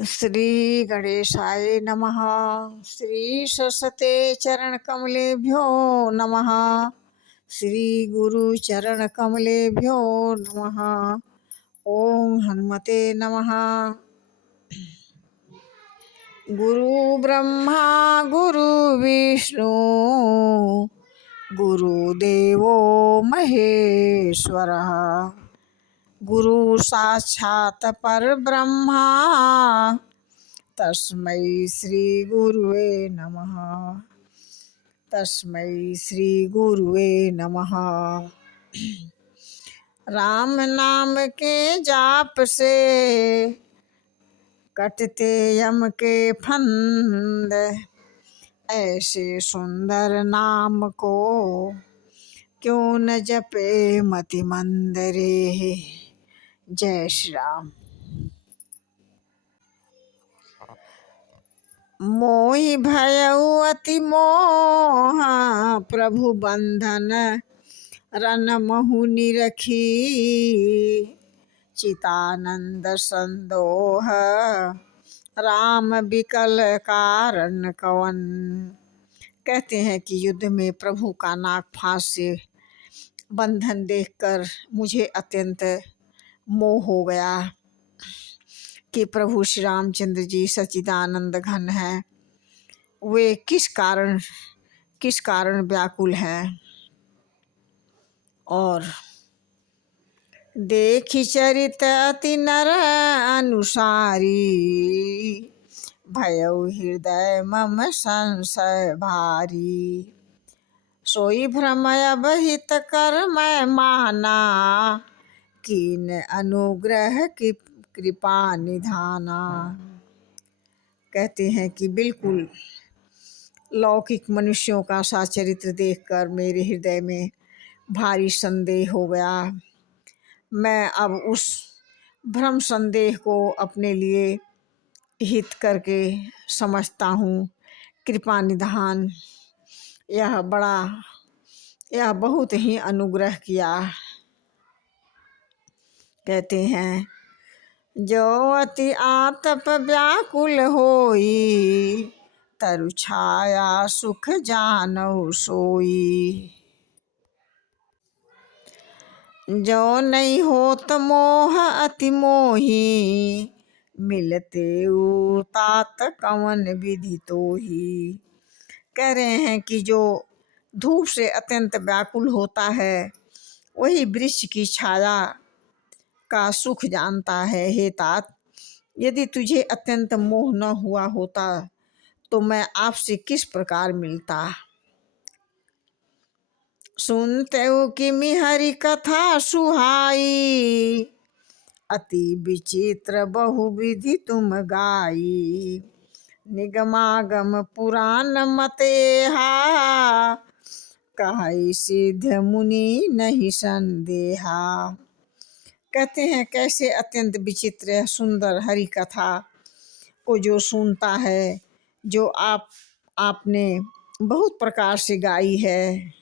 श्री गणेशाय नमः। श्री सरस्वते चरण कमलेभ्यो नमः। श्री गुरु चरण कमलेभ्यो नमः। ओम हनुमते नमः। गुरु ब्रह्मा गुरु विष्णु गुरुदेवो महेश्वरः। गुरु साक्षात् परब्रह्मा तस्मै श्री गुरुवे नमः। तस्मै श्री गुरुवे नमः। राम नाम के जाप से कटते यम के फंद, ऐसे सुंदर नाम को क्यों न जपे मति मंद रे। जय श्री राम। मोहि भयउ अति मोह प्रभु बंधन रन महु निरखी। चितानंद संदोह राम बिकल कारण कवन। कहते हैं कि युद्ध में प्रभु का नाग फांस से बंधन देखकर मुझे अत्यंत मोह हो गया कि प्रभु श्री रामचंद्र जी सच्चिदानंद घन हैं, वे किस कारण व्याकुल हैं। और देखी चरित अति नर अनुसारी, भयउ हृदय मम संशय भारी। सोई भ्रमय बहित कर मैं माना, कीन अनुग्रह की कृपा निधाना। कहते हैं कि बिल्कुल लौकिक मनुष्यों का सा चरित्र देखकर मेरे हृदय में भारी संदेह हो गया। मैं अब उस भ्रम संदेह को अपने लिए हित करके समझता हूँ। कृपा निधान, यह बहुत ही अनुग्रह किया। कहते हैं जो अति आतप व्याकुल होई, तरु छाया सुख जानौ सोई। जो नहीं होत मोह अति मोही, मिलते तात कवन विधि तोही। कह रहे हैं कि जो धूप से अत्यंत व्याकुल होता है, वही वृक्ष की छाया का सुख जानता है। हे तात, यदि तुझे अत्यंत मोह न हुआ होता तो मैं आपसे किस प्रकार मिलता। सुनते हो कि मिहरी कथा सुहाई, अति विचित्र बहुविधि तुम गाई। निगमागम पुराण मतेहा, कहई सिद्ध मुनि नहीं संदेहा। कहते हैं कैसे अत्यंत विचित्र सुंदर हरि कथा को जो सुनता है, जो आपने बहुत प्रकार से गाई है।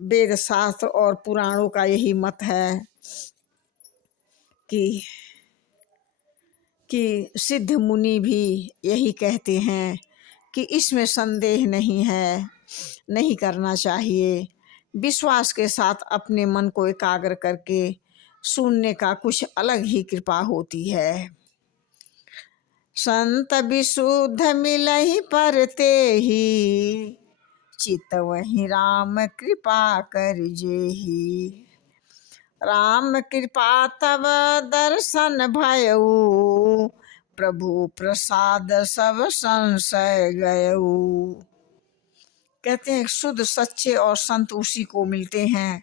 वेद शास्त्र और पुराणों का यही मत है कि सिद्ध मुनि भी यही कहते हैं कि इसमें संदेह नहीं है, नहीं करना चाहिए। विश्वास के साथ अपने मन को एकाग्र करके सुनने का कुछ अलग ही कृपा होती है। संत विशुद्ध मिलहि परते ही, चित वही राम कृपा कर जेहि। राम कृपा तब दर्शन भयउ, प्रभु प्रसाद सब संशय गयउ। कहते हैं शुद्ध सच्चे और संत उसी को मिलते हैं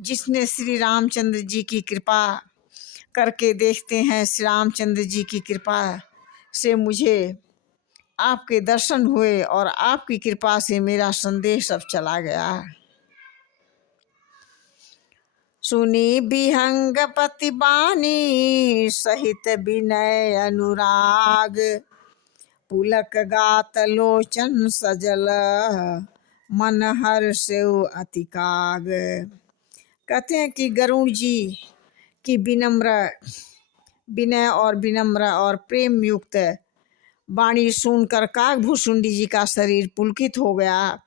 जिसने श्री रामचंद्र जी की कृपा करके देखते हैं। श्री रामचंद्र जी की कृपा से मुझे आपके दर्शन हुए और आपकी कृपा से मेरा संदेह सब चला गया। सुनी विहंग पति बानी, सहित विनय अनुराग। पुलक गात लोचन सजल, मन हर्षउ अति काग। कहते हैं कि गरुड़ जी की विनम्र विनय और विनम्र और प्रेम युक्त वाणी सुनकर काकभूषुंडी जी का शरीर पुलकित हो गया।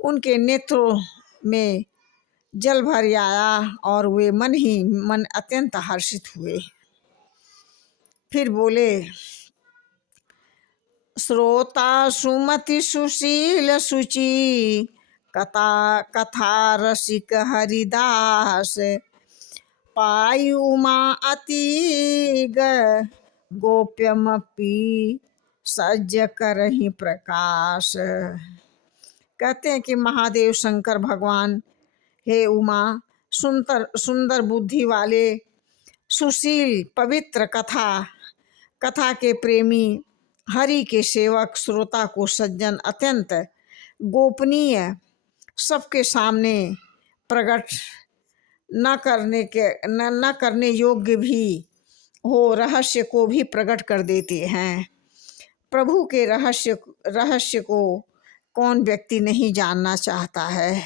उनके नेत्रों में जल भर आया और वे मन ही मन अत्यंत हर्षित हुए। फिर बोले, श्रोता सुमति सुशील सुचि कथा रसिक हरिदास, पायु उमा अति गोप्यमपि सज्ज करहि प्रकाश। कहते हैं कि महादेव शंकर भगवान, हे उमा, सुंदर बुद्धि वाले, सुशील पवित्र कथा के प्रेमी, हरि के सेवक, श्रोता को सज्जन, अत्यंत गोपनीय, सबके सामने प्रकट न करने योग्य भी हो रहस्य को भी प्रकट कर देते हैं। प्रभु के रहस्य को कौन व्यक्ति नहीं जानना चाहता है।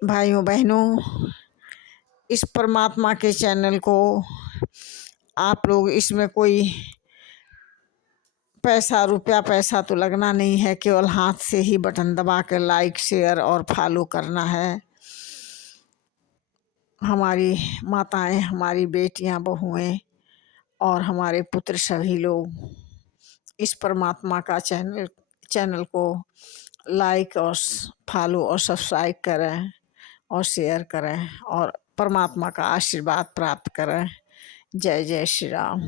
भाइयों बहनों, इस परमात्मा के चैनल को आप लोग, इसमें कोई पैसा तो लगना नहीं है, केवल हाथ से ही बटन दबा कर लाइक, शेयर और फॉलो करना है। हमारी माताएं, हमारी बेटियां, बहुएं और हमारे पुत्र सभी लोग इस परमात्मा का चैनल को लाइक और फॉलो और सब्सक्राइब करें और शेयर करें और परमात्मा का आशीर्वाद प्राप्त करें। जय जय श्री राम।